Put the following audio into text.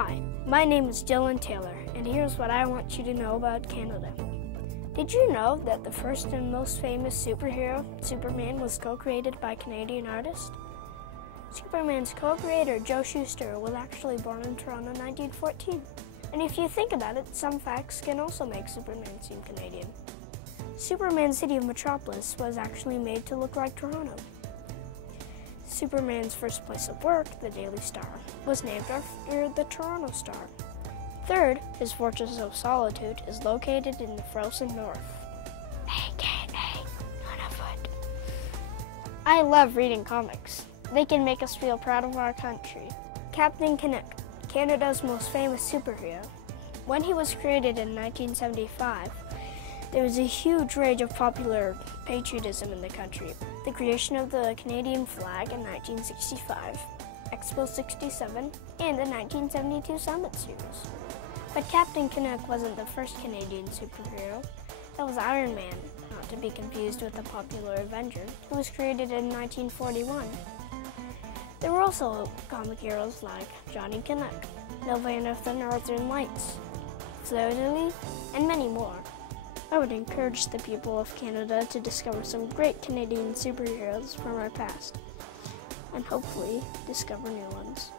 Hi, my name is Dylan Taylor, and here's what I want you to know about Canada. Did you know that the first and most famous superhero, Superman, was co-created by a Canadian artist? Superman's co-creator, Joe Shuster, was actually born in Toronto in 1914. And if you think about it, some facts can also make Superman seem Canadian. Superman's city of Metropolis was actually made to look like Toronto. Superman's first place of work, the Daily Star, was named after the Toronto Star. Third, his Fortress of Solitude is located in the frozen north, aka Nunavut. I love reading comics. They can make us feel proud of our country. Captain Canuck, Canada's most famous superhero. When he was created in 1975, there was a huge rage of popular patriotism in the country. The creation of the Canadian flag in 1965, Expo 67, and the 1972 Summit Series. But Captain Canuck wasn't the first Canadian superhero. That was Iron Man, not to be confused with the popular Avenger, who was created in 1941. There were also comic heroes like Johnny Canuck, Sylvain of the Northern Lights, Fleur-de-Lis, and many more. I would encourage the people of Canada to discover some great Canadian superheroes from our past, and hopefully discover new ones.